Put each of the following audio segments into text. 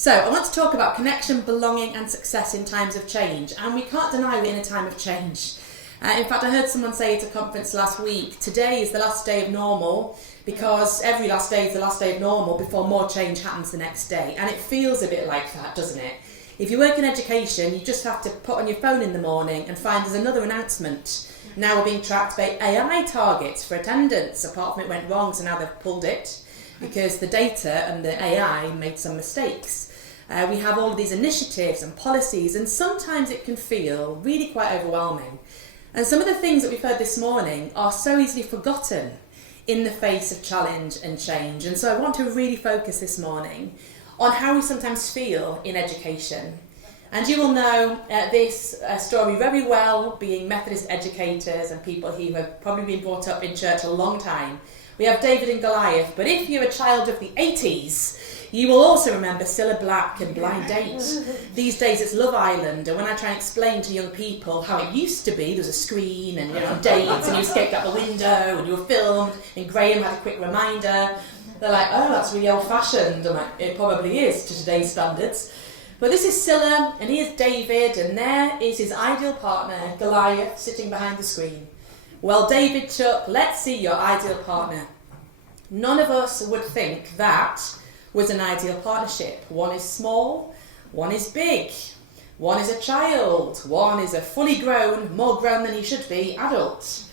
So I want to talk about connection, belonging and success in times of change, and we can't deny we're in a time of change. In fact, I heard someone say at a conference last week, today is the last day of normal because every last day is the last day of normal before more change happens the next day, and it feels a bit like that, doesn't it? If you work in education, you just have to put on your phone in the morning and find there's another announcement. Now we're being tracked by AI targets for attendance, apart from it went wrong, so now they've pulled it because the data and the AI made some mistakes. We have all of these initiatives and policies, and sometimes it can feel really quite overwhelming. And some of the things that we've heard this morning are so easily forgotten in the face of challenge and change. And so I want to really focus this morning on how we sometimes feel in education. And you will know this story very well, being Methodist educators and people who have probably been brought up in church a long time. We have David and Goliath, but if you're a child of the 80s, you will also remember Cilla Black and Blind Date. These days it's Love Island, and when I try and explain to young people how it used to be, there was a screen and dates and you escaped out the window and you were filmed and Graham had a quick reminder, they're like, oh, that's really old-fashioned. I'm like, it probably is to today's standards. But this is Cilla and here's David, and there is his ideal partner, Goliath, sitting behind the screen. Well, David, Chuck, let's see your ideal partner. None of us would think that was an ideal partnership. One is small, one is big, one is a child, one is a fully grown, more grown than he should be, adult.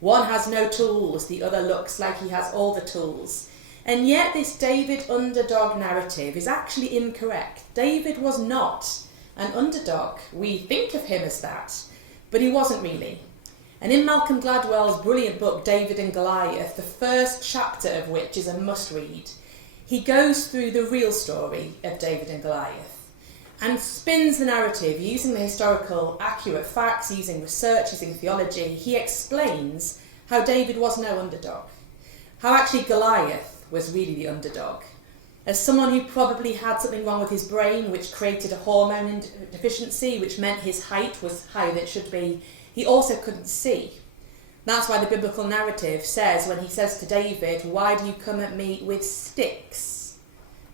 One has no tools, the other looks like he has all the tools. And yet this David underdog narrative is actually incorrect. David was not an underdog. We think of him as that, but he wasn't really. And in Malcolm Gladwell's brilliant book, David and Goliath, the first chapter of which is a must-read, he goes through the real story of David and Goliath and spins the narrative using the historical accurate facts, using research, using theology. He explains how David was no underdog, how actually Goliath was really the underdog. As someone who probably had something wrong with his brain, which created a hormone deficiency, which meant his height was higher than it should be, he also couldn't see. That's why the biblical narrative says, when he says to David, why do you come at me with sticks?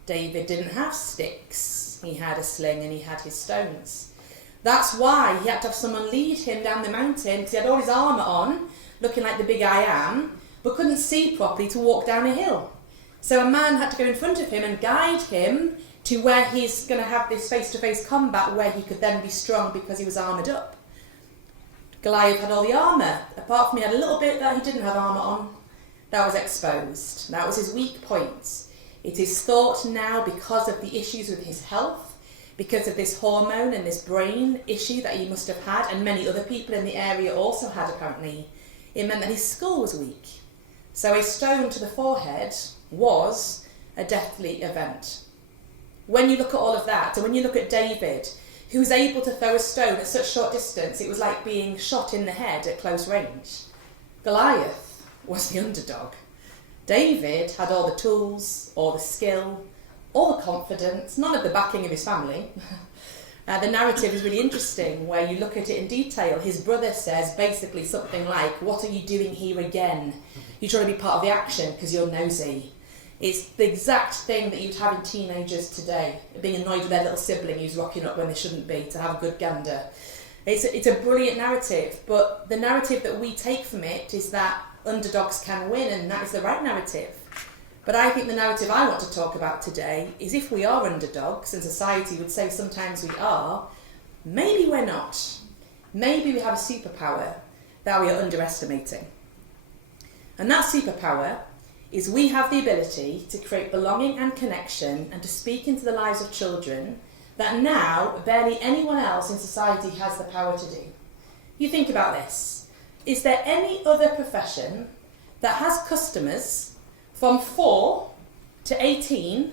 David didn't have sticks. He had a sling and he had his stones. That's why he had to have someone lead him down the mountain, because he had all his armour on, looking like the big I am, but couldn't see properly to walk down a hill. So a man had to go in front of him and guide him to where he's going to have this face-to-face combat where he could then be strong because he was armoured up. Goliath had all the armour, apart from he had a little bit that he didn't have armour on. That was exposed. That was his weak point. It is thought now, because of the issues with his health, because of this hormone and this brain issue that he must have had, and many other people in the area also had apparently, it meant that his skull was weak. So a stone to the forehead was a deathly event. When you look at all of that, and when you look at David, who was able to throw a stone at such short distance, it was like being shot in the head at close range. Goliath was the underdog. David had all the tools, all the skill, all the confidence, none of the backing of his family. The narrative is really interesting where you look at it in detail. His brother says basically something like, what are you doing here again? You're trying to be part of the action because you're nosy. It's the exact thing that you'd have in teenagers today, being annoyed with their little sibling who's rocking up when they shouldn't be, to have a good gander. It's a brilliant narrative, but the narrative that we take from it is that underdogs can win, and that is the right narrative. But I think the narrative I want to talk about today is, if we are underdogs, and society would say sometimes we are, maybe we're not. Maybe we have a superpower that we are underestimating. And that superpower is we have the ability to create belonging and connection and to speak into the lives of children that now barely anyone else in society has the power to do. You think about this. Is there any other profession that has customers from 4 to 18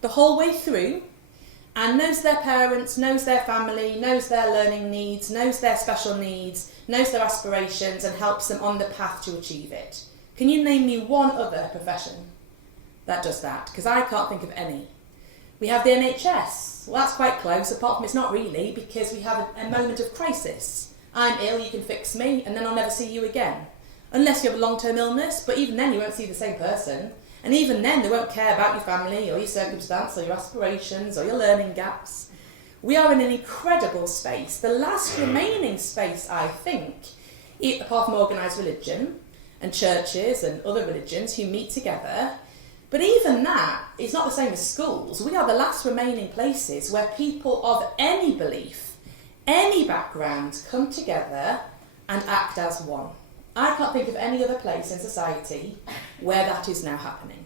the whole way through and knows their parents, knows their family, knows their learning needs, knows their special needs, knows their aspirations and helps them on the path to achieve it? Can you name me one other profession that does that? Because I can't think of any. We have the NHS. Well, that's quite close, apart from it's not really, because we have a moment of crisis. I'm ill, you can fix me, and then I'll never see you again. Unless you have a long-term illness, but even then you won't see the same person. And even then, they won't care about your family or your circumstance or your aspirations or your learning gaps. We are in an incredible space, the last remaining space, I think, apart from organised religion and churches and other religions who meet together. But even that is not the same as schools. We are the last remaining places where people of any belief, any background, come together and act as one. I can't think of any other place in society where that is now happening.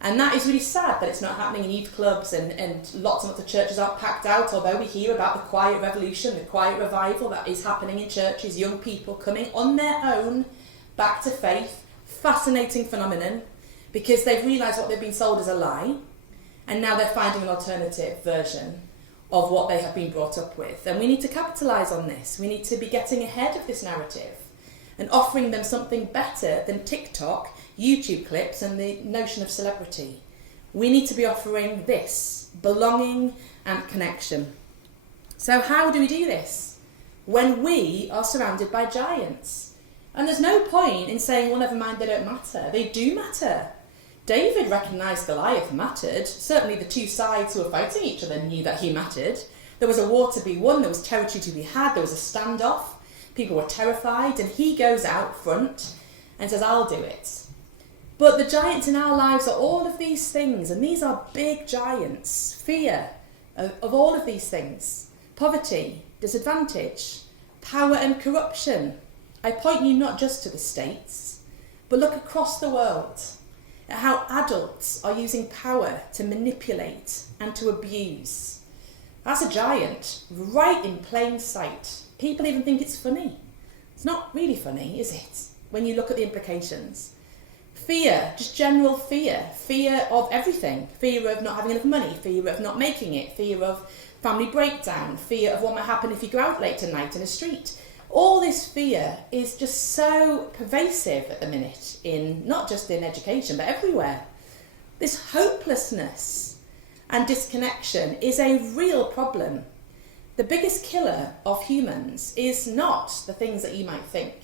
And that is really sad that it's not happening in youth clubs and lots and lots of churches aren't packed out, although we hear about the quiet revolution, the quiet revival that is happening in churches, young people coming on their own back to faith. Fascinating phenomenon, because they've realised what they've been sold as a lie, and now they're finding an alternative version of what they have been brought up with. And we need to capitalise on this. We need to be getting ahead of this narrative and offering them something better than TikTok, YouTube clips and the notion of celebrity. We need to be offering this, belonging and connection. So how do we do this? When we are surrounded by giants. And there's no point in saying, well, never mind, they don't matter. They do matter. David recognised Goliath mattered. Certainly the two sides who were fighting each other knew that he mattered. There was a war to be won, there was territory to be had, there was a standoff. People were terrified, and he goes out front and says, I'll do it. But the giants in our lives are all of these things, and these are big giants. Fear of all of these things. Poverty, disadvantage, power and corruption. I point you not just to the States, but look across the world at how adults are using power to manipulate and to abuse. That's a giant, right in plain sight. People even think it's funny. It's not really funny, is it? When you look at the implications. Fear, just general fear. Fear of everything. Fear of not having enough money. Fear of not making it. Fear of family breakdown. Fear of what might happen if you go out late tonight in a street. All this fear is just so pervasive at the minute, not just in education, but everywhere. This hopelessness and disconnection is a real problem. The biggest killer of humans is not the things that you might think.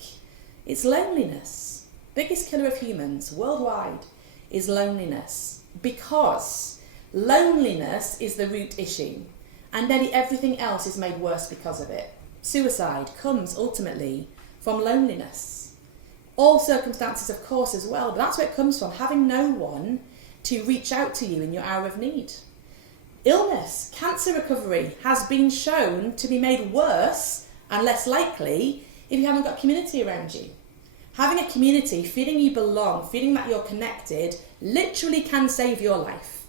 It's loneliness. Biggest killer of humans worldwide is loneliness, because loneliness is the root issue, and nearly everything else is made worse because of it. Suicide comes ultimately from loneliness. All circumstances, of course, as well, but that's where it comes from, having no one to reach out to you in your hour of need. Illness, cancer recovery has been shown to be made worse and less likely if you haven't got community around you. Having a community, feeling you belong, feeling that you're connected, literally can save your life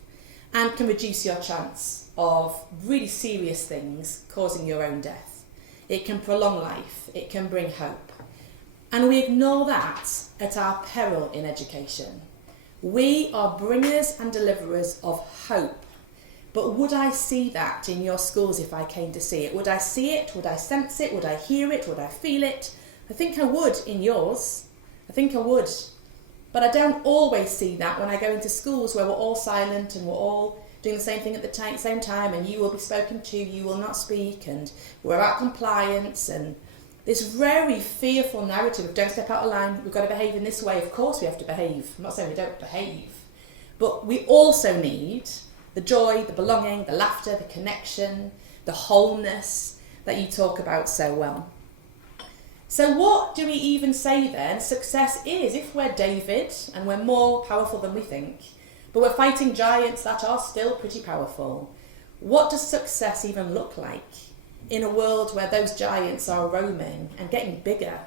and can reduce your chance of really serious things causing your own death. It can prolong life, it can bring hope. And we ignore that at our peril in education. We are bringers and deliverers of hope. But would I see that in your schools if I came to see it? Would I see it? Would I sense it? Would I hear it? Would I feel it? I think I would in yours. I think I would. But I don't always see that when I go into schools where we're all silent and we're all doing the same thing at the same time, and you will be spoken to, you will not speak, and we're about compliance, and this very fearful narrative of don't step out of line, we've got to behave in this way. Of course we have to behave. I'm not saying we don't behave. But we also need the joy, the belonging, the laughter, the connection, the wholeness that you talk about so well. So what do we even say then success is if we're David and we're more powerful than we think, but we're fighting giants that are still pretty powerful? What does success even look like in a world where those giants are roaming and getting bigger,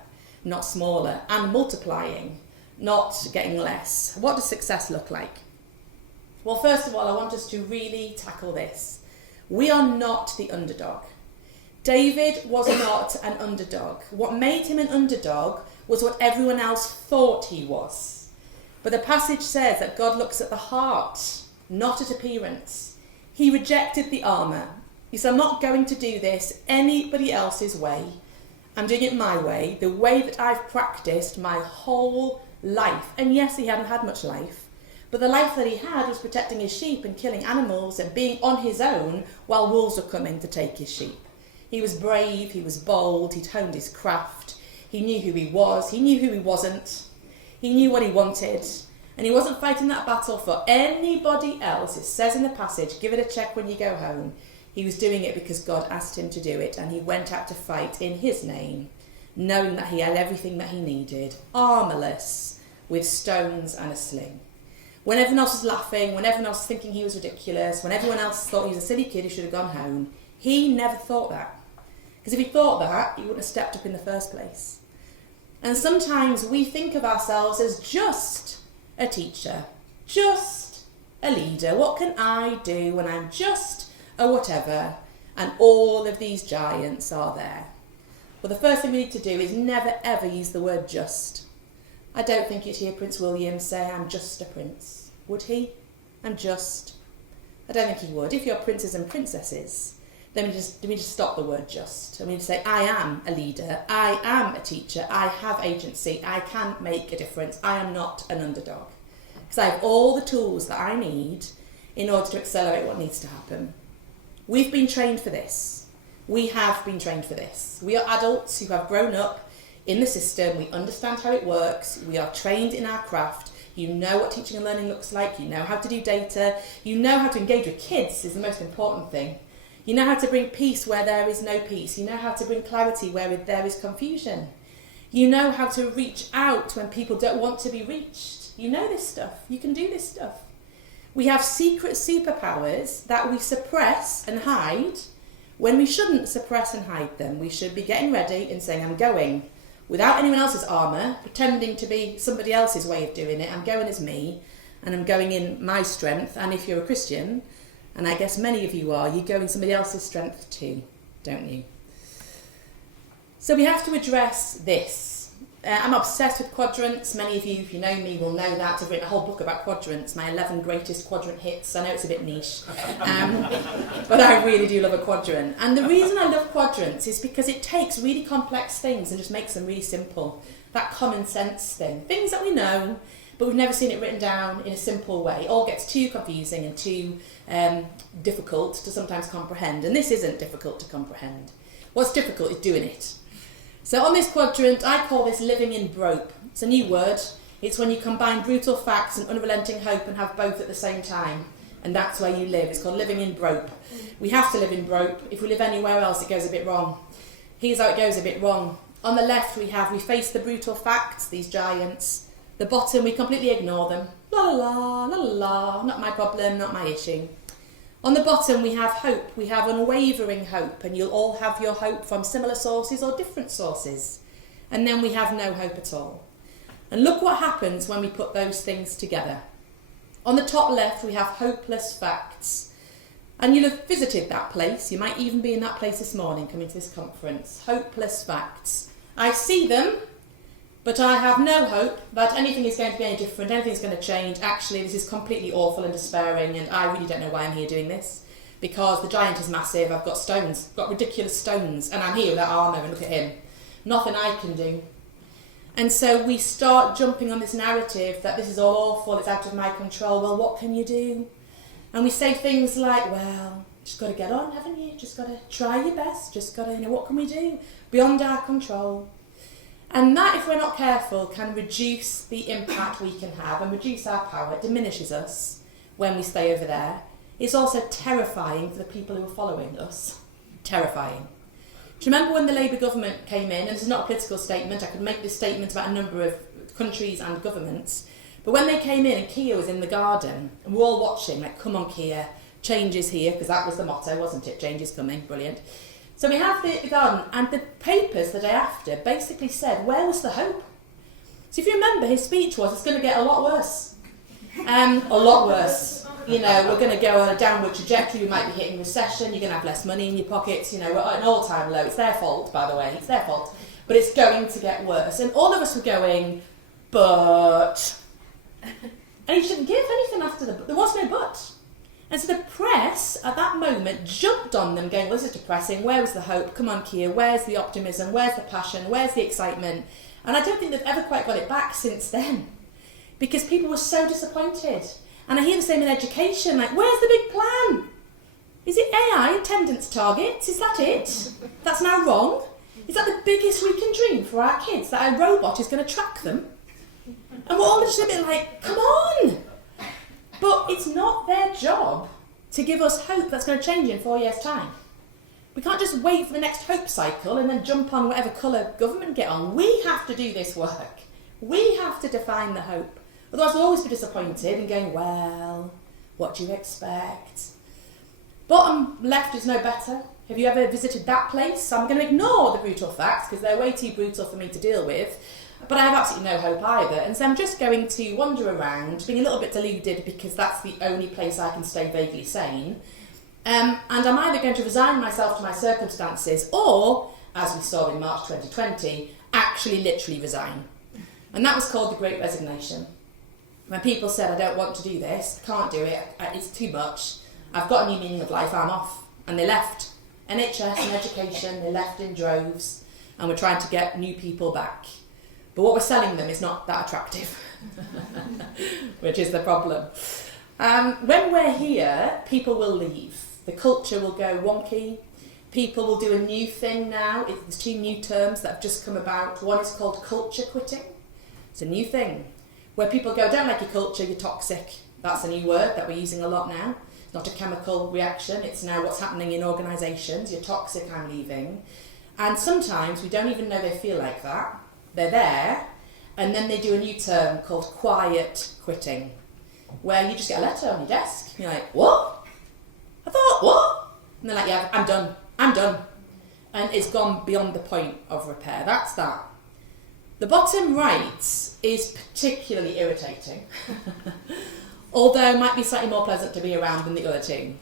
not smaller, and multiplying, not getting less? What does success look like? Well, first of all, I want us to really tackle this. We are not the underdog. David was not an underdog. What made him an underdog was what everyone else thought he was. But the passage says that God looks at the heart, not at appearance. He rejected the armour. He said, I'm not going to do this anybody else's way. I'm doing it my way, the way that I've practiced my whole life. And yes, he hadn't had much life. But the life that he had was protecting his sheep and killing animals and being on his own while wolves were coming to take his sheep. He was brave, he was bold, he'd honed his craft, he knew who he was, he knew who he wasn't, he knew what he wanted, And he wasn't fighting that battle for anybody else. It says in the passage, give it a check when you go home. He was doing it because God asked him to do it, and he went out to fight in his name, knowing that he had everything that he needed, armourless, with stones and a sling. When everyone else was laughing, when everyone else was thinking he was ridiculous, when everyone else thought he was a silly kid who should have gone home, he never thought that. Because if he thought that, he wouldn't have stepped up in the first place. And sometimes we think of ourselves as just a teacher, just a leader. What can I do when I'm just a whatever? And all of these giants are there. Well, the first thing we need to do is never ever use the word just. I don't think you'd hear Prince William say, I'm just a prince. Would he? I'm just. I don't think he would. If you're princes and princesses, then we just stop the word just. And we say, I am a leader. I am a teacher. I have agency. I can make a difference. I am not an underdog. Because I have all the tools that I need in order to accelerate what needs to happen. We've been trained for this. We have been trained for this. We are adults who have grown up in the system. We understand how it works. We are trained in our craft. You know what teaching and learning looks like. You know how to do data. You know how to engage with kids is the most important thing. You know how to bring peace where there is no peace. You know how to bring clarity where there is confusion. You know how to reach out when people don't want to be reached. You know this stuff. You can do this stuff. We have secret superpowers that we suppress and hide when we shouldn't suppress and hide them. We should be getting ready and saying, I'm going without anyone else's armour, pretending to be somebody else's way of doing it. I'm going as me, and I'm going in my strength. And if you're a Christian, and I guess many of you are, you go in somebody else's strength too, don't you? So we have to address this. I'm obsessed with quadrants. Many of you, if you know me, will know that. I've written a whole book about quadrants, my 11 greatest quadrant hits. I know it's a bit niche, but I really do love a quadrant. And the reason I love quadrants is because it takes really complex things and just makes them really simple. That common sense thing. Things that we know, but we've never seen it written down in a simple way. It all gets too confusing and too difficult to sometimes comprehend. And this isn't difficult to comprehend. What's difficult is doing it. So on this quadrant, I call this living in brope. It's a new word. It's when you combine brutal facts and unrelenting hope and have both at the same time. And that's where you live. It's called living in brope. We have to live in brope. If we live anywhere else, it goes a bit wrong. Here's how it goes a bit wrong. On the left, we face the brutal facts, these giants. The bottom, we completely ignore them. La la la, la la la, not my problem, not my issue. On the bottom, we have hope. We have unwavering hope, and you'll all have your hope from similar sources or different sources. And then we have no hope at all. And look what happens when we put those things together. On the top left, we have hopeless facts. And you'll have visited that place. You might even be in that place this morning coming to this conference. Hopeless facts. I see them, but I have no hope that anything is going to be any different, anything's going to change. Actually, this is completely awful and despairing, and I really don't know why I'm here doing this. Because the giant is massive, I've got stones, got ridiculous stones, and I'm here without armour, and look at him. Nothing I can do. And so we start jumping on this narrative that this is all awful, it's out of my control. Well, what can you do? And we say things like, well, just got to get on, haven't you? Just got to try your best, just got to, what can we do? Beyond our control. And that, if we're not careful, can reduce the impact we can have and reduce our power. It diminishes us when we stay over there. It's also terrifying for the people who are following us. Terrifying. Do you remember when the Labour government came in? And this is not a political statement. I could make this statement about a number of countries and governments. But when they came in and Keir was in the garden, and we're all watching, like, come on Keir, change is here, because that was the motto, wasn't it? Change is coming. Brilliant. So we have the garden, and the papers the day after basically said, where was the hope? So if you remember, his speech was, it's going to get a lot worse. A lot worse. We're going to go on a downward trajectory, we might be hitting recession, you're going to have less money in your pockets, we're at an all-time low. It's their fault, by the way, it's their fault. But it's going to get worse. And all of us were going, but... And he didn't give anything after there was no but. And so the press, at that moment, jumped on them, going, well, this is depressing. Where was the hope? Come on, Keir. Where's the optimism? Where's the passion? Where's the excitement? And I don't think they've ever quite got it back since then. Because people were so disappointed. And I hear the same in education, like, where's the big plan? Is it AI attendance targets? Is that it? That's now wrong? Is that the biggest we can dream for our kids, that a robot is going to track them? And we're all just a bit like, come on! But it's not their job to give us hope that's going to change in 4 years' time. We can't just wait for the next hope cycle and then jump on whatever colour government get on. We have to do this work. We have to define the hope. Otherwise we'll always be disappointed and going, well, what do you expect? Bottom left is no better. Have you ever visited that place? I'm going to ignore the brutal facts because they're way too brutal for me to deal with. But I have absolutely no hope either. And so I'm just going to wander around, being a little bit deluded because that's the only place I can stay vaguely sane. And I'm either going to resign myself to my circumstances or, as we saw in March 2020, actually literally resign. And that was called the Great Resignation. When people said, I don't want to do this, I can't do it, it's too much, I've got a new meaning of life, I'm off. And they left. NHS and education, they left in droves, and we're trying to get new people back. But what we're selling them is not that attractive, which is the problem. When we're here, people will leave. The culture will go wonky. People will do a new thing now. There's two new terms that have just come about. One is called culture quitting. It's a new thing where people go, don't like your culture, you're toxic. That's a new word that we're using a lot now. It's not a chemical reaction, it's now what's happening in organisations. You're toxic, I'm leaving. And sometimes we don't even know they feel like that. They're there, and then they do a new term called quiet quitting, where you just get a letter on your desk. You're like, what? I thought, what? And they're like, yeah, I'm done. And it's gone beyond the point of repair. That's that. The bottom right is particularly irritating, although it might be slightly more pleasant to be around than the other two.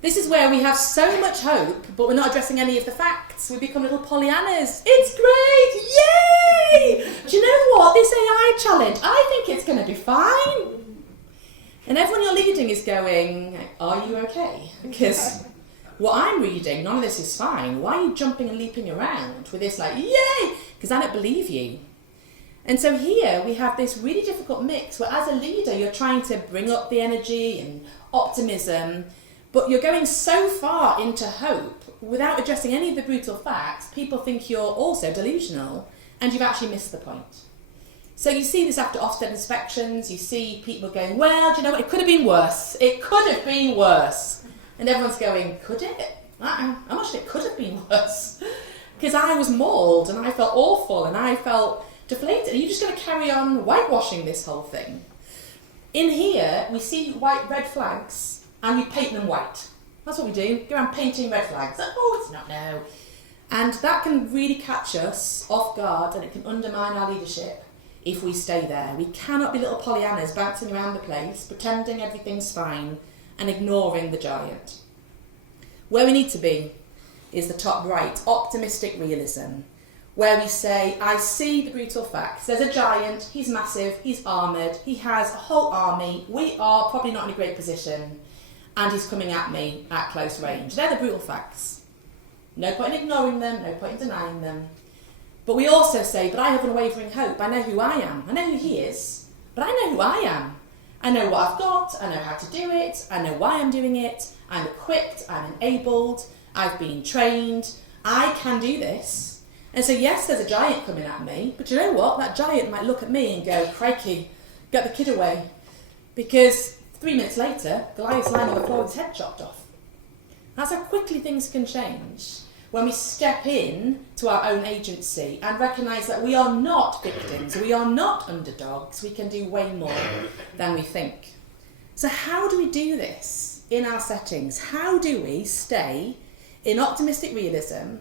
This is where we have so much hope, but we're not addressing any of the facts. We become little Pollyannas. It's great! Yay! Do you know what? This AI challenge, I think it's going to be fine. And everyone you're leading is going, are you okay? Because what I'm reading, none of this is fine. Why are you jumping and leaping around with this like, yay? Because I don't believe you. And so here we have this really difficult mix where as a leader you're trying to bring up the energy and optimism, but you're going so far into hope without addressing any of the brutal facts, people think you're also delusional and you've actually missed the point. So you see this after Ofsted inspections, you see people going, well, do you know what, it could have been worse. It could have been worse. And everyone's going, could it? How much it could have been worse? Because I was mauled and I felt awful and I felt deflated. Are you just going to carry on whitewashing this whole thing? In here, we see white red flags and we paint them white. That's what we do. Go around painting red flags. Oh, it's not now. And that can really catch us off guard and it can undermine our leadership if we stay there. We cannot be little Pollyannas bouncing around the place, pretending everything's fine and ignoring the giant. Where we need to be is the top right, optimistic realism, where we say, I see the brutal facts. There's a giant, he's massive, he's armoured, he has a whole army, we are probably not in a great position, and he's coming at me at close range. They're the brutal facts. No point in ignoring them, no point in denying them. But we also say, but I have unwavering hope. I know who I am. I know who he is, but I know who I am. I know what I've got, I know how to do it, I know why I'm doing it, I'm equipped, I'm enabled, I've been trained, I can do this. And so yes, there's a giant coming at me, but you know what? That giant might look at me and go, crikey, get the kid away. Because 3 minutes later, Goliath's lying on the floor with his head chopped off. That's how quickly things can change when we step in to our own agency and recognise that we are not victims, we are not underdogs, we can do way more than we think. So how do we do this in our settings? How do we stay in optimistic realism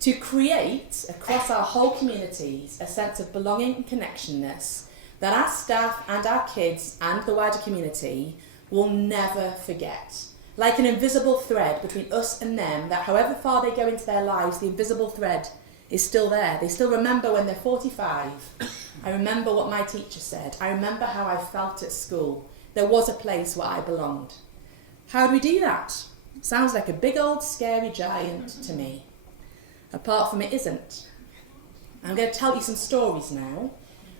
to create across our whole communities a sense of belonging and connectionness that our staff and our kids and the wider community will never forget? Like an invisible thread between us and them, that however far they go into their lives, the invisible thread is still there. They still remember when they're 45. I remember what my teacher said. I remember how I felt at school. There was a place where I belonged. How do we do that? Sounds like a big old scary giant to me. Apart from it isn't. I'm going to tell you some stories now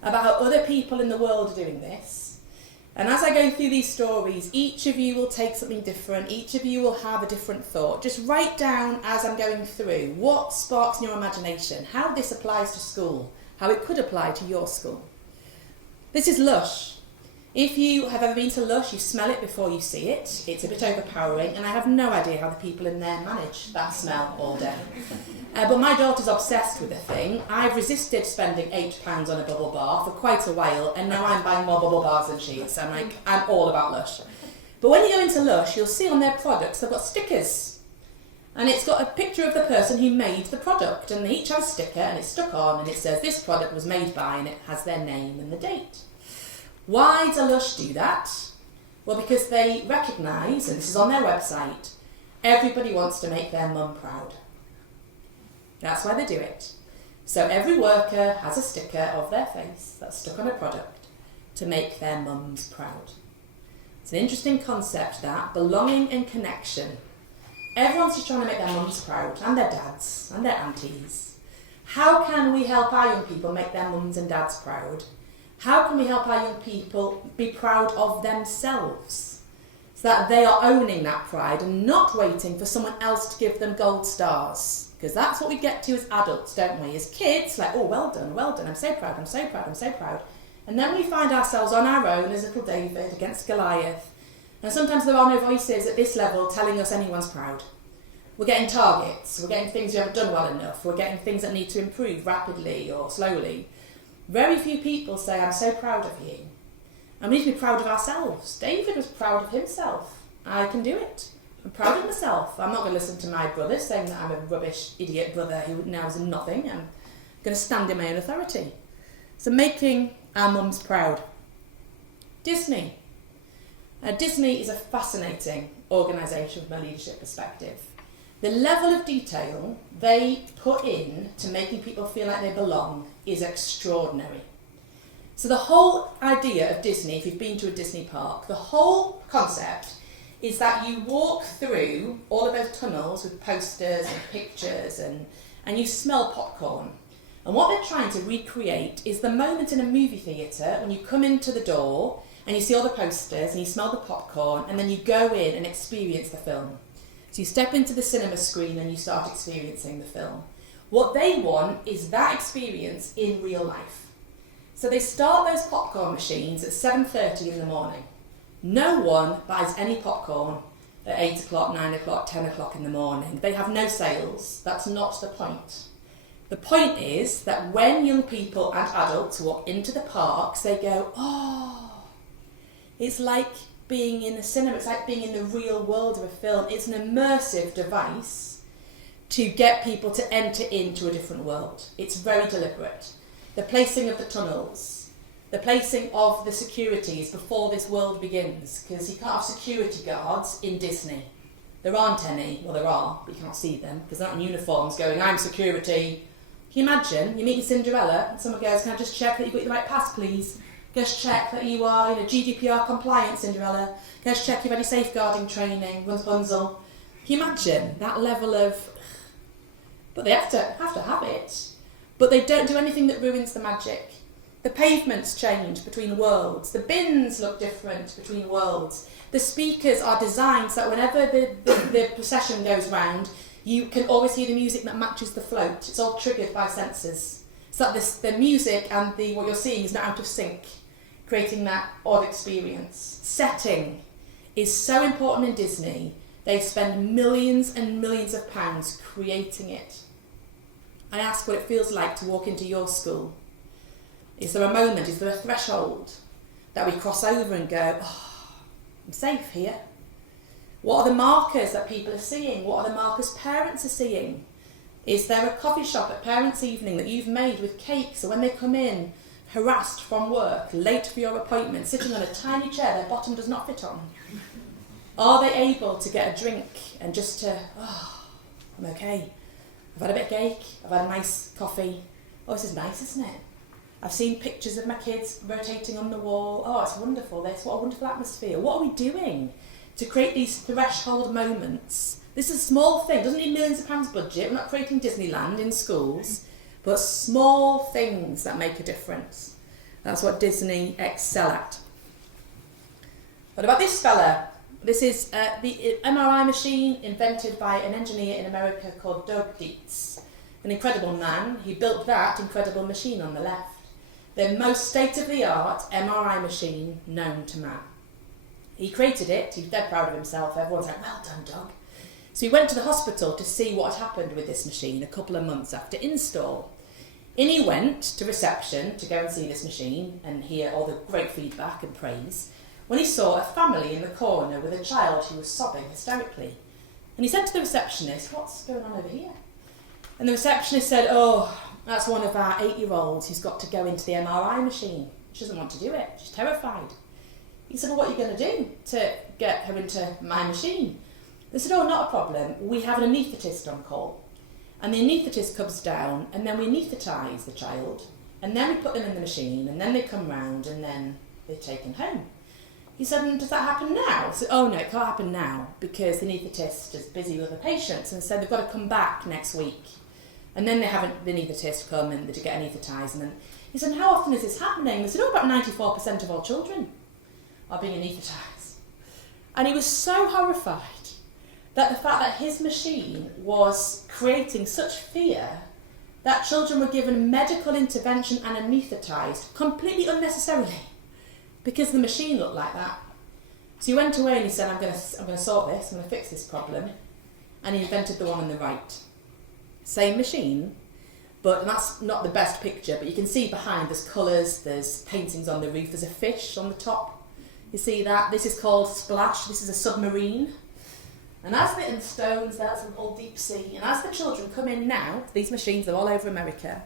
about how other people in the world are doing this. And as I go through these stories, each of you will take something different. Each of you will have a different thought. Just write down as I'm going through what sparks in your imagination, how this applies to school, how it could apply to your school. This is Lush. If you have ever been to Lush, you smell it before you see it. It's a bit overpowering, and I have no idea how the people in there manage that smell all day. But my daughter's obsessed with the thing. I've resisted spending £8 on a bubble bar for quite a while, and now I'm buying more bubble bars than she is. I'm all about Lush. But when you go into Lush, you'll see on their products they've got stickers. And it's got a picture of the person who made the product, and they each have a sticker, and it's stuck on, and it says this product was made by, and it has their name and the date. Why does Lush do that? Well, because they recognise, and this is on their website, everybody wants to make their mum proud. That's why they do it. So every worker has a sticker of their face that's stuck on a product to make their mums proud. It's an interesting concept, that, belonging and connection. Everyone's just trying to make their mums proud, and their dads, and their aunties. How can we help our young people make their mums and dads proud? How can we help our young people be proud of themselves so that they are owning that pride and not waiting for someone else to give them gold stars? Because that's what we get to as adults, don't we? As kids, like, oh, well done, I'm so proud, I'm so proud, I'm so proud. And then we find ourselves on our own as little David against Goliath. And sometimes there are no voices at this level telling us anyone's proud. We're getting targets, we're getting things we haven't done well enough, we're getting things that need to improve rapidly or slowly. Very few people say, I'm so proud of you. And we need to be proud of ourselves. David was proud of himself. I can do it. I'm proud of myself. I'm not going to listen to my brother saying that I'm a rubbish, idiot brother who now is nothing. I'm going to stand in my own authority. So making our mums proud. Disney. Disney is a fascinating organisation from a leadership perspective. The level of detail they put in to making people feel like they belong is extraordinary. So the whole idea of Disney, if you've been to a Disney park, the whole concept is that you walk through all of those tunnels with posters and pictures and you smell popcorn. And what they're trying to recreate is the moment in a movie theatre when you come into the door and you see all the posters and you smell the popcorn and then you go in and experience the film. So you step into the cinema screen and you start experiencing the film. What they want is that experience in real life. So they start those popcorn machines at 7:30 in the morning. No one buys any popcorn at 8 o'clock, 9 o'clock, 10 o'clock in the morning. They have no sales. That's not the point. The point is that when young people and adults walk into the parks, they go, oh, it's like being in the cinema, it's like being in the real world of a film. It's an immersive device to get people to enter into a different world. It's very deliberate. The placing of the tunnels, the placing of the securities before this world begins, because you can't have security guards in Disney. There aren't any, well there are, but you can't see them, because they're not in uniforms going, I'm security. Can you imagine, you're meeting Cinderella, and someone goes, can I just check that you've got the right pass, please? Just check that you are, GDPR compliant, Cinderella. Just check you've had your safeguarding training, Rapunzel. Can you imagine that level of... But they have to have it. But they don't do anything that ruins the magic. The pavements change between worlds. The bins look different between worlds. The speakers are designed so that whenever the procession goes round, you can always hear the music that matches the float. It's all triggered by sensors. So that the music and what you're seeing is not out of sync, creating that odd experience. Setting is so important in Disney. They spend millions and millions of pounds creating it. I ask what it feels like to walk into your school. Is there a moment, is there a threshold that we cross over and go, oh, I'm safe here? What are the markers that people are seeing? What are the markers parents are seeing? Is there a coffee shop at parents' evening that you've made with cake so when they come in, harassed from work, late for your appointment, sitting on a tiny chair their bottom does not fit on? Are they able to get a drink and just to, oh, I'm okay. I've had a bit of cake, I've had a nice coffee. Oh, this is nice, isn't it? I've seen pictures of my kids rotating on the wall. Oh, it's wonderful, this, what a wonderful atmosphere. What are we doing to create these threshold moments? This is a small thing, doesn't need millions of pounds budget. We're not creating Disneyland in schools, but small things that make a difference. That's what Disney excel at. What about this fella? This is the MRI machine invented by an engineer in America called Doug Dietz. An incredible man. He built that incredible machine on the left. the most state-of-the-art MRI machine known to man. He created it, he's dead proud of himself, everyone's like, well done, Doug. So he went to the hospital to see what had happened with this machine a couple of months after install. In he went to reception to go and see this machine and hear all the great feedback and praise, when he saw a family in the corner with a child who was sobbing hysterically. And he said to the receptionist, what's going on over here? And the receptionist said, oh, that's one of our 8-year-olds who's got to go into the MRI machine. She doesn't want to do it, she's terrified. He said, well, what are you going to do to get her into my machine? They said, oh, not a problem. We have an anaesthetist on call. And the anaesthetist comes down and then we anaesthetise the child and then we put them in the machine and then they come round and then they're taken home. He said, and does that happen now? I said, oh no, it can't happen now because the anaesthetist is busy with the patients and said they've got to come back next week. And then they haven't the anaesthetist come and to get anaesthetised. And then he said, how often is this happening? They said, oh, about 94% of all children are being anaesthetised. And he was so horrified that the fact that his machine was creating such fear that children were given medical intervention and anaesthetised completely unnecessarily because the machine looked like that. So he went away and he said, I'm going to sort this, I'm going to fix this problem. And he invented the one on the right. Same machine, but that's not the best picture, but you can see behind there's colours, there's paintings on the roof, there's a fish on the top. You see that? This is called Splash, this is a submarine. And as they're in stones, that's an old deep sea. And as the children come in now, these machines are all over America,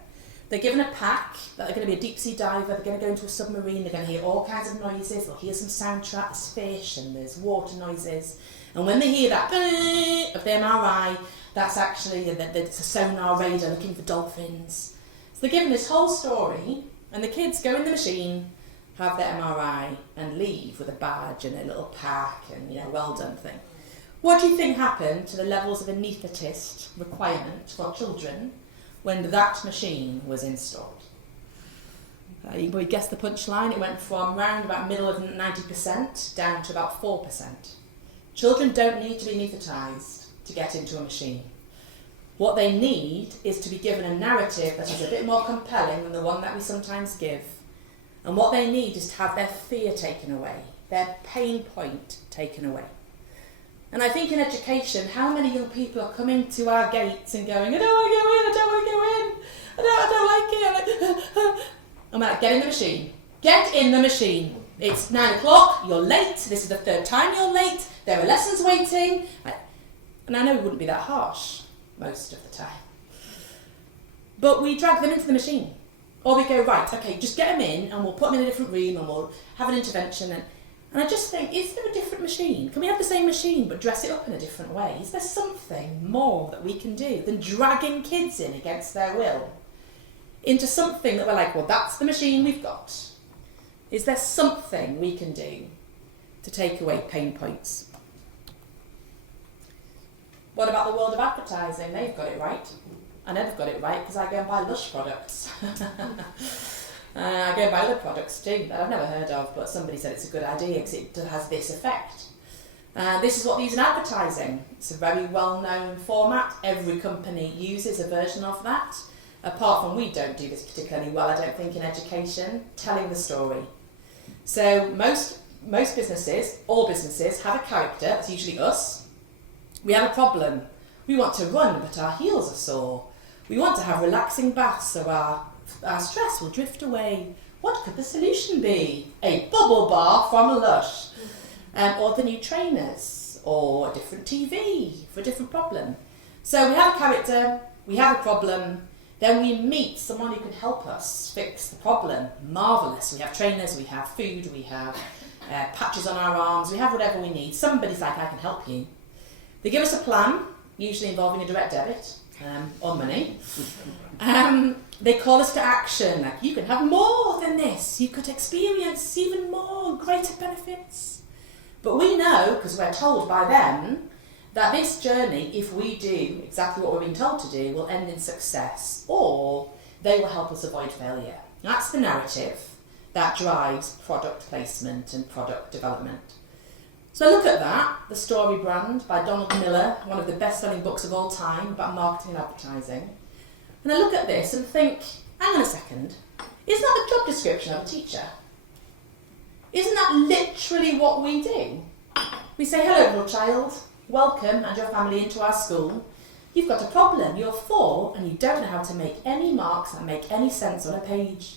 they're given a pack that they're going to be a deep sea diver, they're going to go into a submarine, they're going to hear all kinds of noises, they'll hear some soundtrack, there's fish and there's water noises. And when they hear that of the MRI, that's actually, it's a sonar radar looking for dolphins. So they're given this whole story, and the kids go in the machine, have their MRI, and leave with a badge and a little pack and, well done thing. What do you think happened to the levels of anaesthetist requirement for children when that machine was installed? You can probably guess the punchline. It went from around about middle of 90% down to about 4%. Children don't need to be anaesthetised to get into a machine. What they need is to be given a narrative that is a bit more compelling than the one that we sometimes give. And what they need is to have their fear taken away, their pain point taken away. And I think in education, how many young people are coming to our gates and going, I don't want to go in, I don't want to go in, I don't like it. I'm like, get in the machine. Get in the machine. It's 9 o'clock, you're late, this is the 3rd time you're late, there are lessons waiting. And I know we wouldn't be that harsh most of the time. But we drag them into the machine. Or we go, right, okay, just get them in and we'll put them in a different room and we'll have an intervention. And I just think, is there a different machine? Can we have the same machine but dress it up in a different way? Is there something more that we can do than dragging kids in against their will into something that we're like, well, that's the machine we've got? Is there something we can do to take away pain points? What about the world of advertising? They've got it right. I know they've got it right because I go and buy Lush products. I go and buy other products too that I've never heard of, but somebody said it's a good idea because it has this effect. This is what they use in advertising. It's a very well-known format. Every company uses a version of that. Apart from we don't do this particularly well, I don't think, in education, telling the story. So most businesses, all businesses, have a character, it's usually us. We have a problem. We want to run, but our heels are sore. We want to have relaxing baths so our stress will drift away. What could the solution be? A bubble bar from Lush. Or the new trainers, or a different TV for a different problem. So we have a character, we have a problem, then we meet someone who can help us fix the problem. Marvellous. We have trainers, we have food, we have patches on our arms, we have whatever we need. Somebody's like, I can help you. They give us a plan, usually involving a direct debit or money. They call us to action, like, you can have more than this. You could experience even more greater benefits. But we know, because we're told by them, that this journey, if we do exactly what we're being told to do, will end in success, or they will help us avoid failure. That's the narrative that drives product placement and product development. So I look at that, The Story Brand by Donald Miller, one of the best-selling books of all time about marketing and advertising. And I look at this and think, hang on a second, Isn't that the job description of a teacher? Isn't that literally what we do? We say, hello little child, welcome and your family into our school. You've got a problem, you're 4 and you don't know how to make any marks that make any sense on a page.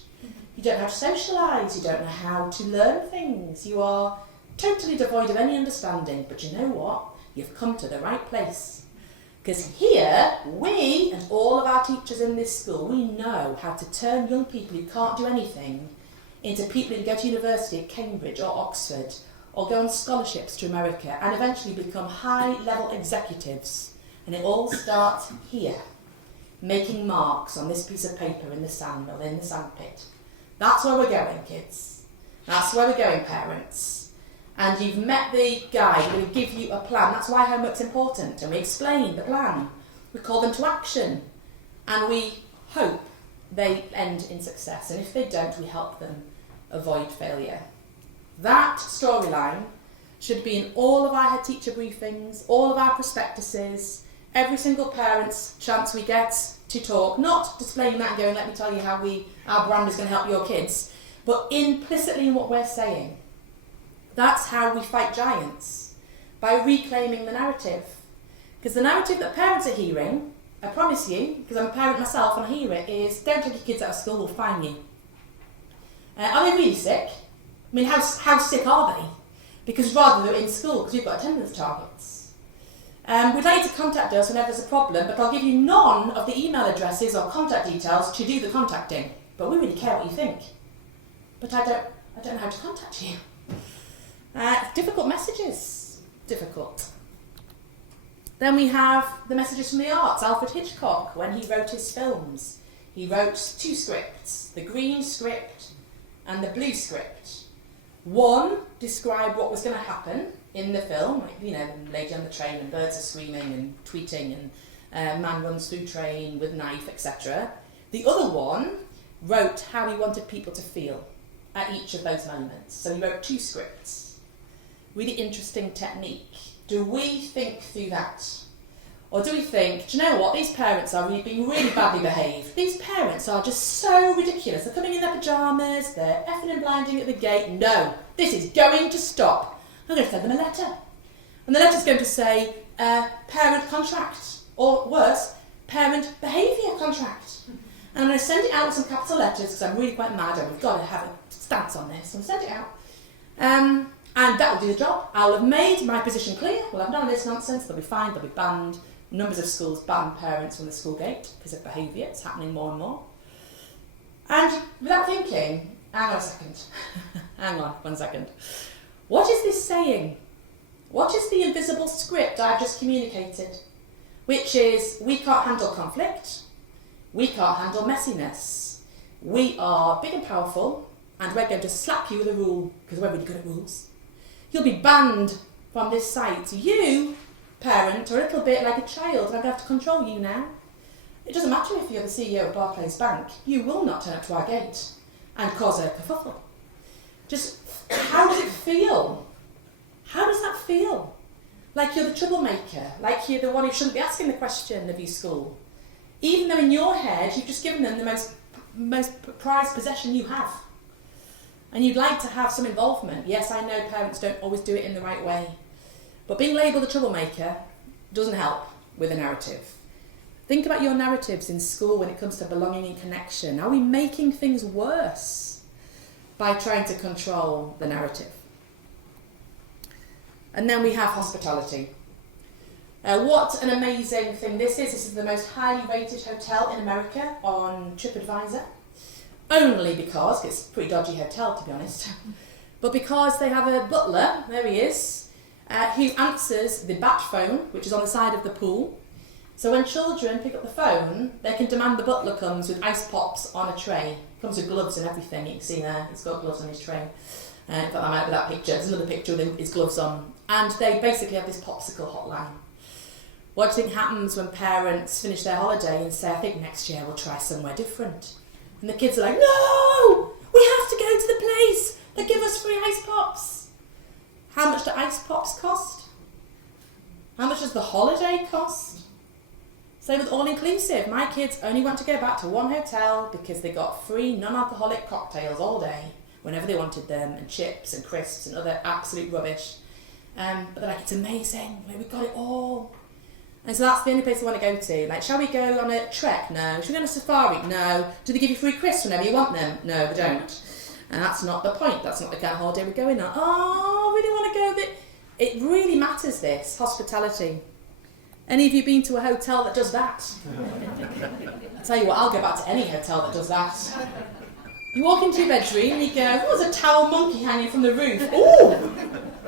You don't know how to socialise, you don't know how to learn things. You are totally devoid of any understanding, but you know what? You've come to the right place. Because here, we and all of our teachers in this school, we know how to turn young people who can't do anything into people who can go to university at Cambridge or Oxford or go on scholarships to America and eventually become high-level executives. And it all starts here, making marks on this piece of paper in the sand or in the sandpit. That's where we're going, kids. That's where we're going, parents. And you've met the guide. We're going to give you a plan. That's why homework's important. And we explain the plan. We call them to action. And we hope they end in success. And if they don't, we help them avoid failure. That storyline should be in all of our head teacher briefings, all of our prospectuses, every single parent's chance we get to talk, not displaying that and going, let me tell you how our brand is going to help your kids, but implicitly in what we're saying. That's how we fight giants, by reclaiming the narrative. Because the narrative that parents are hearing, I promise you, because I'm a parent myself and I hear it, is don't take your kids out of school, we'll fine you. Are they really sick? I mean, how sick are they? Because rather they're in school, because we've got attendance targets. We'd like you to contact us whenever there's a problem, but I'll give you none of the email addresses or contact details to do the contacting. But we really care what you think. But I don't know how to contact you. Difficult messages. Difficult. Then we have the messages from the arts. Alfred Hitchcock, when he wrote his films, he wrote 2 scripts, the green script and the blue script. One described what was going to happen in the film, like, you know, the lady on the train and birds are screaming and tweeting and man runs through train with knife, etc. The other one wrote how he wanted people to feel at each of those moments. So he wrote 2 scripts. Really interesting technique. Do we think through that? Or do we think, do you know what, these parents are being really badly behaved. These parents are just so ridiculous. They're coming in their pyjamas, they're effing and blinding at the gate. No, this is going to stop. I'm going to send them a letter. And the letter's going to say, parent contract, or worse, parent behaviour contract. And I'm going to send it out with some capital letters, because I'm really quite mad and we've got to have a stance on this. So I'm going to send it out. And that will do the job. I'll have made my position clear. Well, I've none of this nonsense. They'll be fined, they'll be banned. Numbers of schools ban parents from the school gate because of behaviour. It's happening more and more. And without thinking, hang on a second. Hang on 1 second. What is this saying? What is the invisible script I've just communicated? Which is, we can't handle conflict. We can't handle messiness. We are big and powerful, and we're going to slap you with a rule because we're really good at rules. You'll be banned from this site. You, parent, are a little bit like a child, and I'm going to have to control you now. It doesn't matter if you're the CEO of Barclays Bank, you will not turn up to our gate and cause a kerfuffle. Just, how does it feel? How does that feel? Like you're the troublemaker, like you're the one who shouldn't be asking the question of your school. Even though in your head, you've just given them the most prized possession you have. And you'd like to have some involvement. Yes, I know parents don't always do it in the right way. But being labelled a troublemaker doesn't help with a narrative. Think about your narratives in school when it comes to belonging and connection. Are we making things worse by trying to control the narrative? And then we have hospitality. What an amazing thing this is. This is the most highly rated hotel in America on TripAdvisor. Only because, it's a pretty dodgy hotel to be honest, but because they have a butler, there he is, who answers the bat phone, which is on the side of the pool. So when children pick up the phone, they can demand the butler comes with ice pops on a tray. Comes with gloves and everything, you can see there, he's got gloves on his tray. In fact, that might be that picture, there's another picture with his gloves on. And they basically have this popsicle hotline. What do you think happens when parents finish their holiday and say, I think next year we'll try somewhere different? And the kids are like, no! We have to go to the place that give us free ice pops. How much do ice pops cost? How much does the holiday cost? Same with all-inclusive. My kids only want to go back to one hotel because they got free non-alcoholic cocktails all day, whenever they wanted them, and chips and crisps and other absolute rubbish. But they're like, it's amazing, we've got it all. And so that's the only place they want to go to. Like, shall we go on a trek? No. Should we go on a safari? No. Do they give you free crisps whenever you want them? No, they don't. And that's not the point. That's not the kind of holiday we're going on. Oh, I really want to go there. It really matters, this, hospitality. Any of you been to a hotel that does that? I tell you what, I'll go back to any hotel that does that. You walk into your bedroom and you go, oh, there's a towel monkey hanging from the roof. Oh,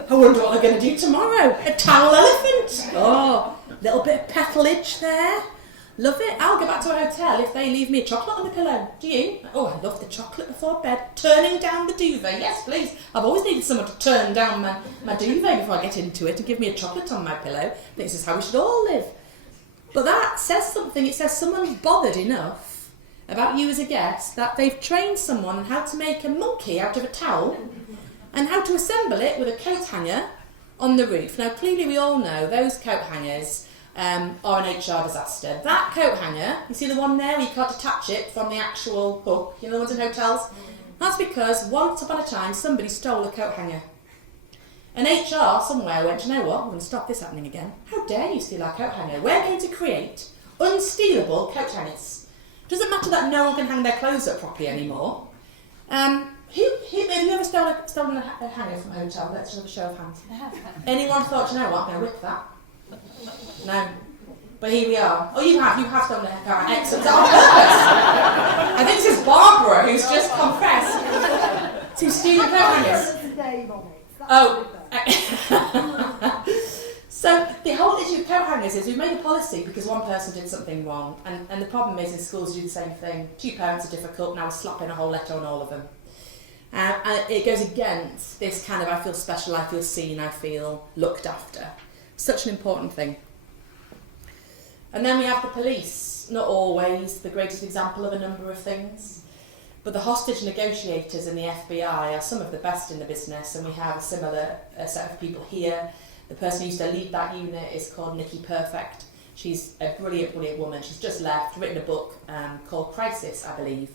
I wonder what they're going to do tomorrow. A towel elephant. Oh, little bit of petalage there. Love it. I'll go back to a hotel if they leave me a chocolate on the pillow. Do you? Oh, I love the chocolate before bed. Turning down the duvet. Yes, please. I've always needed someone to turn down my duvet before I get into it and give me a chocolate on my pillow. I think this is how we should all live. But that says something. It says someone's bothered enough about you as a guest that they've trained someone on how to make a monkey out of a towel and how to assemble it with a coat hanger on the roof. Now, clearly we all know those coat hangers are an HR disaster. That coat hanger, you see the one there where you can't detach it from the actual hook, you know the ones in hotels? That's because once upon a time somebody stole a coat hanger. And HR somewhere went, you know what, we're going to stop this happening again. How dare you steal our coat hanger? We're going to create unstealable coat hangers. Doesn't matter that no one can hang their clothes up properly anymore. Have you ever stolen a hanger from a hotel? Let's just have a show of hands. Anyone thought, you know what, I'm going to whip that? No. But here we are. Oh, you have stolen a hanger. Excellent. On purpose. I think this is Barbara who's just confessed to stealing coat hangers. Oh. So the whole issue of coat hangers is we've made a policy because one person did something wrong, and the problem is in schools do the same thing. Two parents are difficult, now we're slapping a whole letter on all of them. And it goes against this kind of I feel special, I feel seen, I feel looked after. Such an important thing. And then we have the police, not always the greatest example of a number of things, but the hostage negotiators in the FBI are some of the best in the business, and we have a similar set of people here. The person who used to lead that unit is called Nikki Perfect. She's a brilliant, brilliant woman. She's just left, written a book called Crisis, I believe.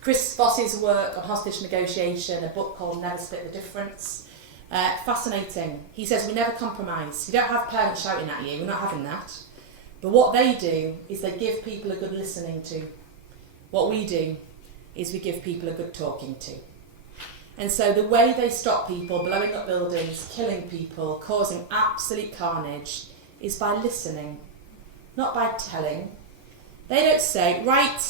Chris Voss's work on hostage negotiation, a book called Never Split the Difference. Fascinating. He says we never compromise. You don't have parents shouting at you, we're not having that. But what they do is they give people a good listening to. What we do is we give people a good talking to. And so the way they stop people blowing up buildings, killing people, causing absolute carnage is by listening, not by telling. They don't say, right,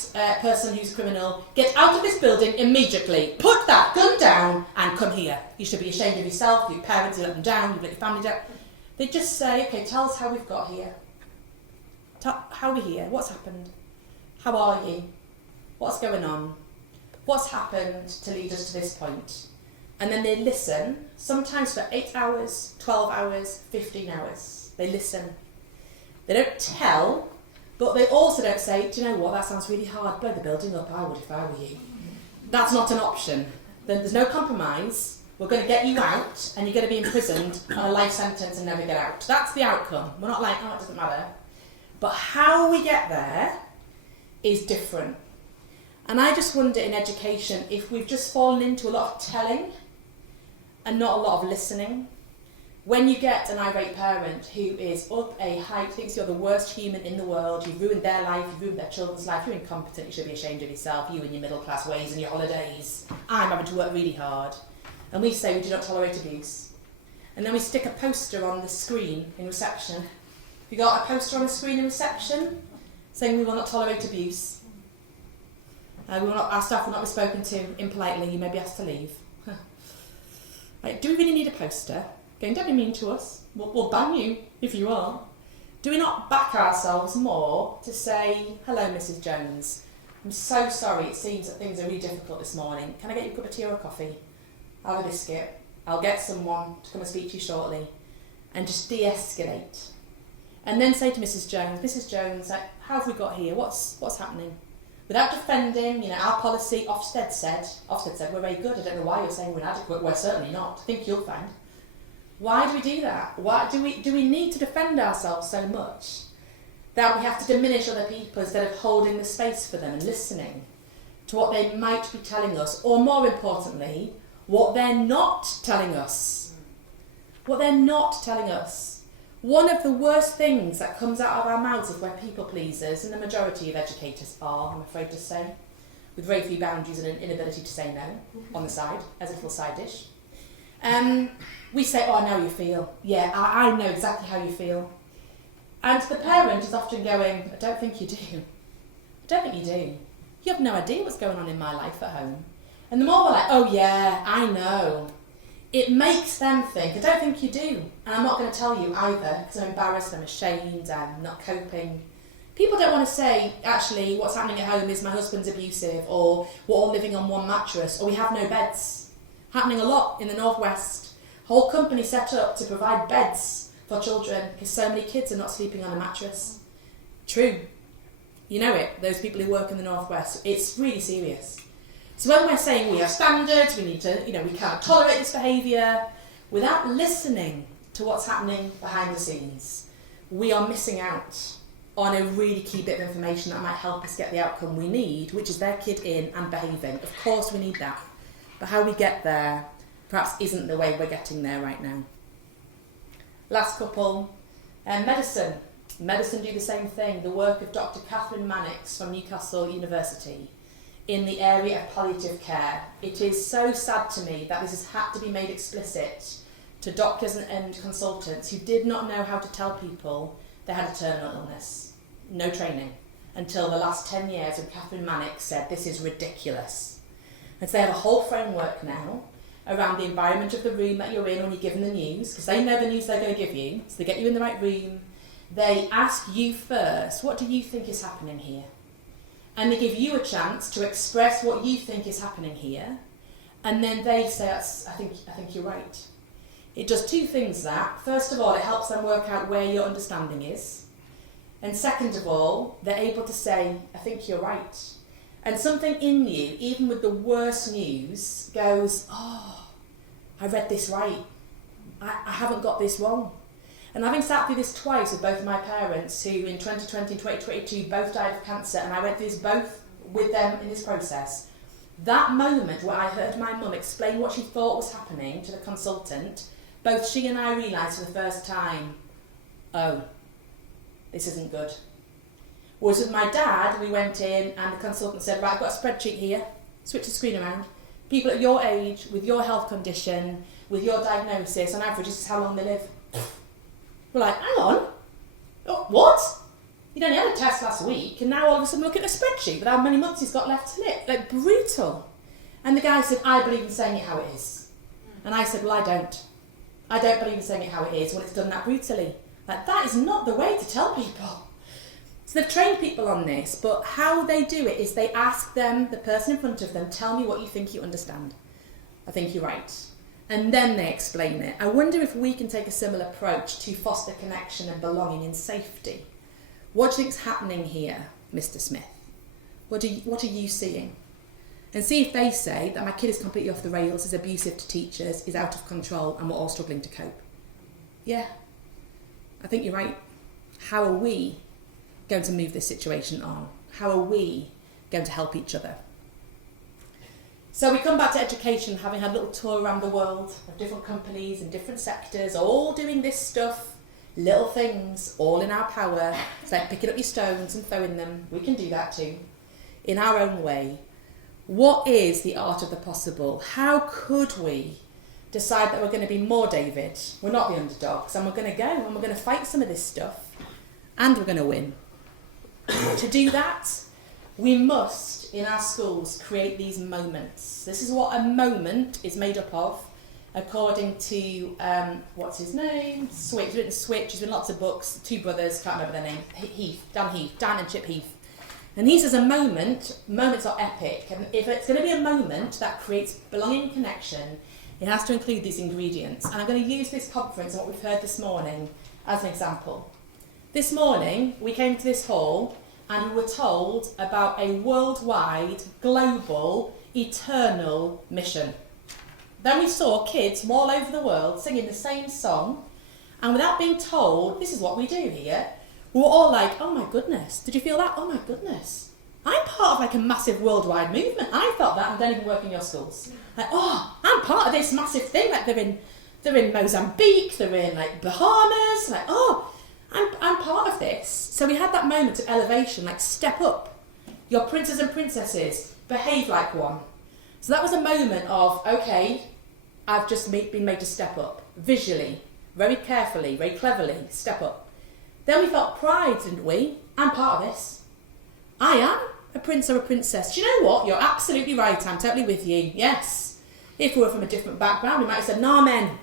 person who's a criminal, get out of this building immediately, put that gun down and come here. You should be ashamed of yourself, your parents, you let them down, you let your family down. They just say, okay, tell us how we've got here. How are we here? What's happened? How are you? What's going on? What's happened to lead us to this point? And then they listen, sometimes for 8 hours, 12 hours, 15 hours. They listen. They don't tell, but they also don't say, do you know what, that sounds really hard, blow the building up, I would if I were you. That's not an option. Then there's no compromise. We're going to get you out, and you're going to be imprisoned on a life sentence and never get out. That's the outcome. We're not like, oh, it doesn't matter. But how we get there is different. And I just wonder in education if we've just fallen into a lot of telling and not a lot of listening. When you get an irate parent who is up a height, thinks you're the worst human in the world, you've ruined their life, you've ruined their children's life, you're incompetent, you should be ashamed of yourself, you and your middle class ways and your holidays, I'm having to work really hard. And we say we do not tolerate abuse. And then we stick a poster on the screen in reception. We got a poster on the screen in reception saying we will not tolerate abuse. Our staff will not be spoken to impolitely, you may be asked to leave. Like, do we really need a poster? Going, don't be mean to us, we'll ban you if you are. Do we not back ourselves more to say, hello Mrs Jones, I'm so sorry, it seems that things are really difficult this morning. Can I get you a cup of tea or a coffee? I'll have a biscuit. I'll get someone to come and speak to you shortly. And just de-escalate. And then say to Mrs Jones, like, how have we got here? What's happening? Without defending, our policy, Ofsted said we're very good. I don't know why you're saying we're inadequate. We're certainly not. I think you'll find. Why do we do that? Why do we need to defend ourselves so much? that we have to diminish other people instead of holding the space for them and listening to what they might be telling us, or more importantly, what they're not telling us. What they're not telling us. One of the worst things that comes out of our mouths if we're people pleasers, and the majority of educators are, I'm afraid to say, with very few boundaries and an inability to say no on the side, as a little side dish. We say, oh, I know how you feel. Yeah, I know exactly how you feel. And the parent is often going, I don't think you do. I don't think you do. You have no idea what's going on in my life at home. And the more we're like, oh yeah, I know, it makes them think, I don't think you do. And I'm not going to tell you either, because I'm embarrassed, I'm ashamed, I'm not coping. People don't want to say, actually, what's happening at home is my husband's abusive, or we're all living on one mattress, or we have no beds. Happening a lot in the Northwest. Whole company set up to provide beds for children, because so many kids are not sleeping on a mattress. True. You know it, those people who work in the Northwest. It's really serious. So when we're saying we have standards, we need to, we can't tolerate this behaviour, without listening to what's happening behind the scenes, we are missing out on a really key bit of information that might help us get the outcome we need, which is their kid in and behaving. Of course we need that. But how we get there perhaps isn't the way we're getting there right now. Last couple, medicine. Medicine do the same thing. The work of Dr. Catherine Mannix from Newcastle University in the area of palliative care. It is so sad to me that this has had to be made explicit to doctors and consultants who did not know how to tell people they had a terminal illness. No training until the last 10 years when Catherine Mannix said this is ridiculous. And so they have a whole framework now around the environment of the room that you're in when you're given the news, because they know the news they're going to give you, so they get you in the right room. They ask you first, what do you think is happening here? And they give you a chance to express what you think is happening here, and then they say, I think you're right. It does two things that. First of all, it helps them work out where your understanding is. And second of all, they're able to say, I think you're right. And something in you, even with the worst news, goes, oh, I read this right. I haven't got this wrong. And having sat through this twice with both of my parents, who in 2020 and 2022 both died of cancer, and I went through this both with them in this process, that moment where I heard my mum explain what she thought was happening to the consultant, both she and I realised for the first time, oh, this isn't good. Whereas with my dad, we went in and the consultant said, right, I've got a spreadsheet here, switch the screen around. People at your age, with your health condition, with your diagnosis, on average, this is how long they live. We're like, hang on, oh, what? You'd only had a test last week, and now all of a sudden look at the spreadsheet with how many months he's got left to live. Like, brutal. And the guy said, I believe in saying it how it is. And I said, well, I don't. I don't believe in saying it how it is when it's done that brutally. Like, that is not the way to tell people. So they've trained people on this, but how they do it is they ask them, the person in front of them, tell me what you think you understand. I think you're right. And then they explain it. I wonder if we can take a similar approach to foster connection and belonging in safety. What do you think's happening here, Mr. Smith? What are you seeing? And see if they say that my kid is completely off the rails, is abusive to teachers, is out of control, and we're all struggling to cope. Yeah, I think you're right. How are we going to move this situation on? How are we going to help each other? So we come back to education, having had a little tour around the world of different companies and different sectors, all doing this stuff, little things, all in our power. It's like picking up your stones and throwing them. We can do that too, in our own way. What is the art of the possible? How could we decide that we're going to be more David? We're not the underdogs, and we're going to go and we're going to fight some of this stuff, and we're going to win. To do that, we must, in our schools, create these moments. This is what a moment is made up of, according to, what's his name? Switch. He's written Switch, he's written lots of books, two brothers, can't remember their name, Dan and Chip Heath. And he says moments are epic, and if it's going to be a moment that creates belonging and connection, it has to include these ingredients. And I'm going to use this conference and what we've heard this morning as an example. This morning, we came to this hall and we were told about a worldwide, global, eternal mission. Then we saw kids from all over the world singing the same song, and without being told, this is what we do here, We were all like, oh my goodness, did you feel that? Oh my goodness. I'm part of like a massive worldwide movement. I felt that, and don't even work in your schools. Like, oh, I'm part of this massive thing. Like they're in Mozambique, they're in like Bahamas. Like, oh, I'm part of this. So we had that moment of elevation, like step up. Your princes and princesses, behave like one. So that was a moment of, okay, I've just been made to step up, visually, very carefully, very cleverly, step up. Then we felt pride, didn't we? I'm part of this. I am a prince or a princess. Do you know what? You're absolutely right, I'm totally with you, yes. If we were from a different background, we might have said, nah, men.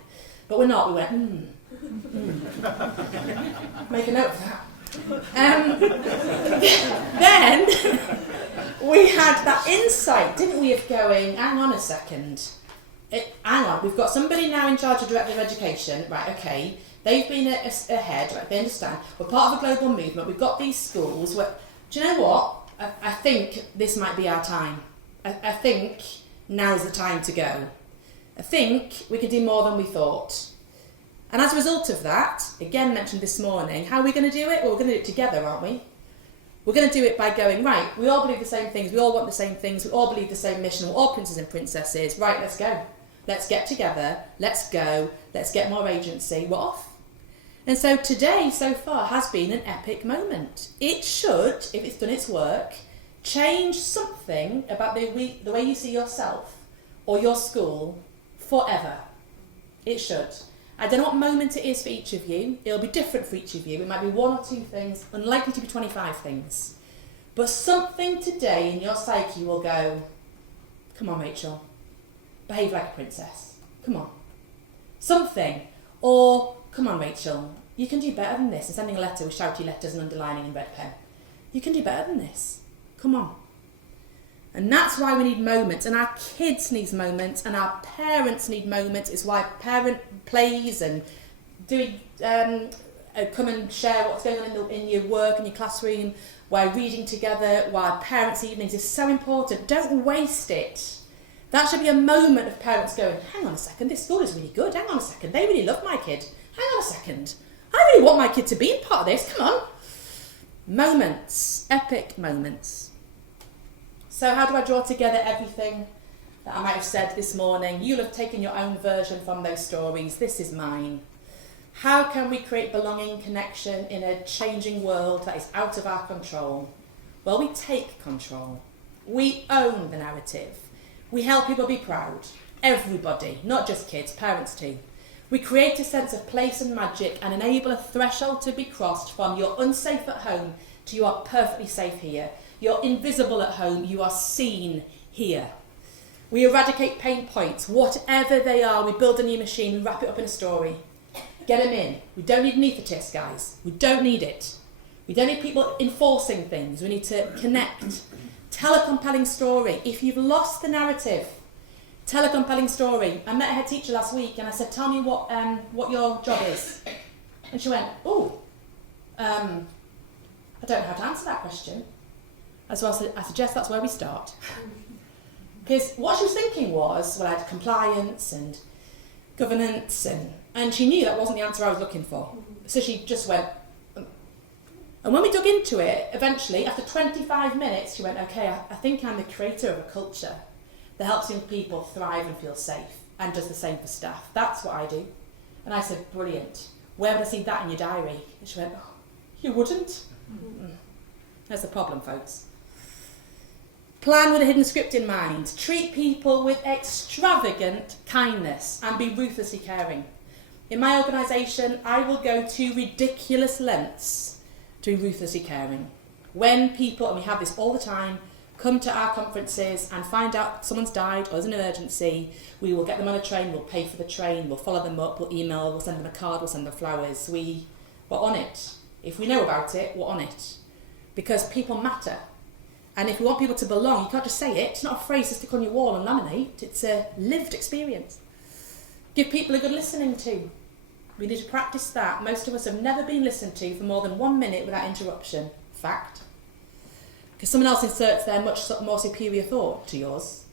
But we're not, we went, Make a note of that. Then we had that insight, didn't we, of going, hang on a second. Hang on, we've got somebody now in charge of Director of Education. Right, okay, they've been ahead, right, they understand. We're part of a global movement, we've got these schools. Do you know what? I think this might be our time. I think now's the time to go. I think we can do more than we thought. And as a result of that, again mentioned this morning, how are we going to do it? Well, we're going to do it together, aren't we? We're going to do it by going, right, we all believe the same things, we all want the same things, we all believe the same mission, we're all princes and princesses. Right, let's go. Let's get together, let's go, let's get more agency, we're off. And so today, so far, has been an epic moment. It should, if it's done its work, change something about the way you see yourself or your school forever. It should. I don't know what moment it is for each of you. It'll be different for each of you. It might be 1 or 2 things, unlikely to be 25 things. But something today in your psyche will go, come on, Rachel, behave like a princess. Come on. Something. Or, come on, Rachel, you can do better than this. And sending a letter with shouty letters and underlining in red pen. You can do better than this. Come on. And that's why we need moments, and our kids need moments, and our parents need moments. It's why parent plays and doing come and share what's going on in your work, in your classroom, why reading together, why parents' evenings is so important. Don't waste it. That should be a moment of parents going, hang on a second, this school is really good. Hang on a second, they really love my kid. Hang on a second, I really want my kid to be part of this. Come on. Moments, epic moments. So how do I draw together everything that I might have said this morning? You'll have taken your own version from those stories. This is mine. How can we create belonging, connection in a changing world that is out of our control? Well, we take control. We own the narrative. We help people be proud. Everybody, not just kids, parents too. We create a sense of place and magic and enable a threshold to be crossed from you're unsafe at home to you are perfectly safe here. You're invisible at home, you are seen here. We eradicate pain points, whatever they are. We build a new machine, we wrap it up in a story. Get them in. We don't need anaesthetists, guys. We don't need it. We don't need people enforcing things. We need to connect. Tell a compelling story. If you've lost the narrative, tell a compelling story. I met a head teacher last week and I said, tell me what your job is. And she went, I don't know how to answer that question. And so I suggest that's where we start. Because what she was thinking was, well, I had compliance and governance, and she knew that wasn't the answer I was looking for. So she just went, and when we dug into it, eventually, after 25 minutes, she went, okay, I think I'm the creator of a culture that helps young people thrive and feel safe, and does the same for staff. That's what I do. And I said, brilliant. Where would I see that in your diary? And she went, oh, you wouldn't? That's the problem, folks. Plan with a hidden script in mind. Treat people with extravagant kindness and be ruthlessly caring. In my organisation, I will go to ridiculous lengths to be ruthlessly caring. When people, and we have this all the time, come to our conferences and find out someone's died or there's an emergency, we will get them on a train, we'll pay for the train, we'll follow them up, we'll email, we'll send them a card, we'll send them flowers. We're on it. If we know about it, we're on it. Because people matter. And if we want people to belong, you can't just say it. It's not a phrase to stick on your wall and laminate. It's a lived experience. Give people a good listening to. We need to practice that. Most of us have never been listened to for more than 1 minute without interruption. Fact. Because someone else inserts their much more superior thought to yours.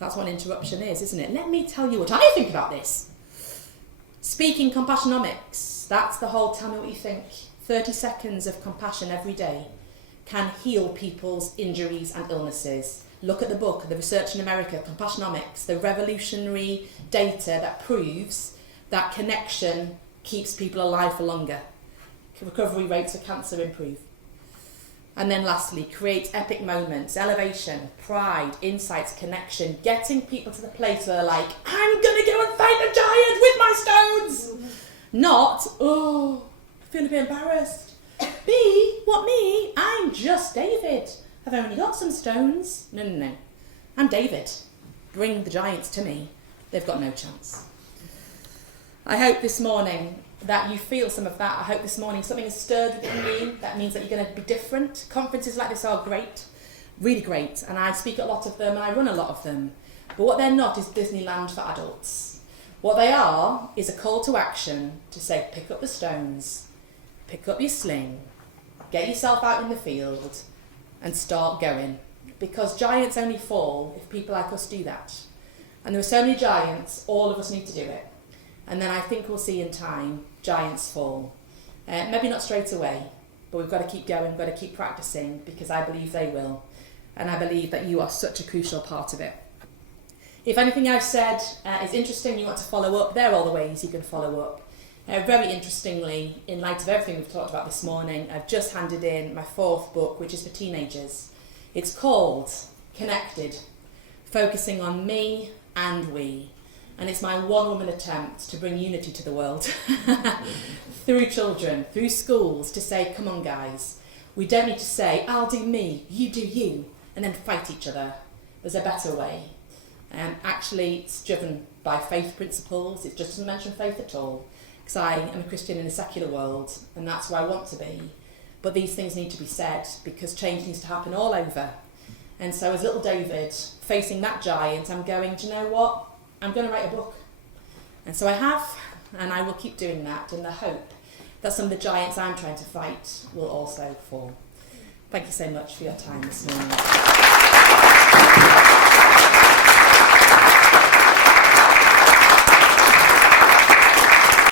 That's what an interruption is, isn't it? Let me tell you what I think about this. Speaking compassionomics. That's the whole tell me what you think 30 seconds of compassion every day can heal people's injuries and illnesses. Look at the book, the research in America, Compassionomics, the revolutionary data that proves that connection keeps people alive for longer. Recovery rates for cancer improve. And then lastly, create epic moments, elevation, pride, insights, connection, getting people to the place where they're like, I'm going to go and fight a giant with my stones. Not, oh, I feel a bit embarrassed. B, what me? I'm just David. I've only got some stones. No. I'm David. Bring the giants to me. They've got no chance. I hope this morning that you feel some of that. I hope this morning something is stirred within you. That means that you're going to be different. Conferences like this are great, really great, and I speak at a lot of them and I run a lot of them. But what they're not is Disneyland for adults. What they are is a call to action to say, pick up the stones, pick up your sling, get yourself out in the field and start going. Because giants only fall if people like us do that. And there are so many giants, all of us need to do it. And then I think we'll see in time, giants fall. Maybe not straight away, but we've got to keep going, we've got to keep practicing, because I believe they will. And I believe that you are such a crucial part of it. If anything I've said is interesting, you want to follow up, there are all the ways you can follow up. Very interestingly, in light of everything we've talked about this morning, I've just handed in my 4th book, which is for teenagers. It's called Connected, focusing on me and we. And it's my one-woman attempt to bring unity to the world through children, through schools, to say, come on guys, we don't need to say, I'll do me, you do you, and then fight each other. There's a better way. Actually, it's driven by faith principles. It just doesn't mention faith at all, because I am a Christian in a secular world, and that's where I want to be. But these things need to be said, because change needs to happen all over. And so as little David, facing that giant, I'm going, do you know what? I'm going to write a book. And so I have, and I will keep doing that in the hope that some of the giants I'm trying to fight will also fall. Thank you so much for your time this morning.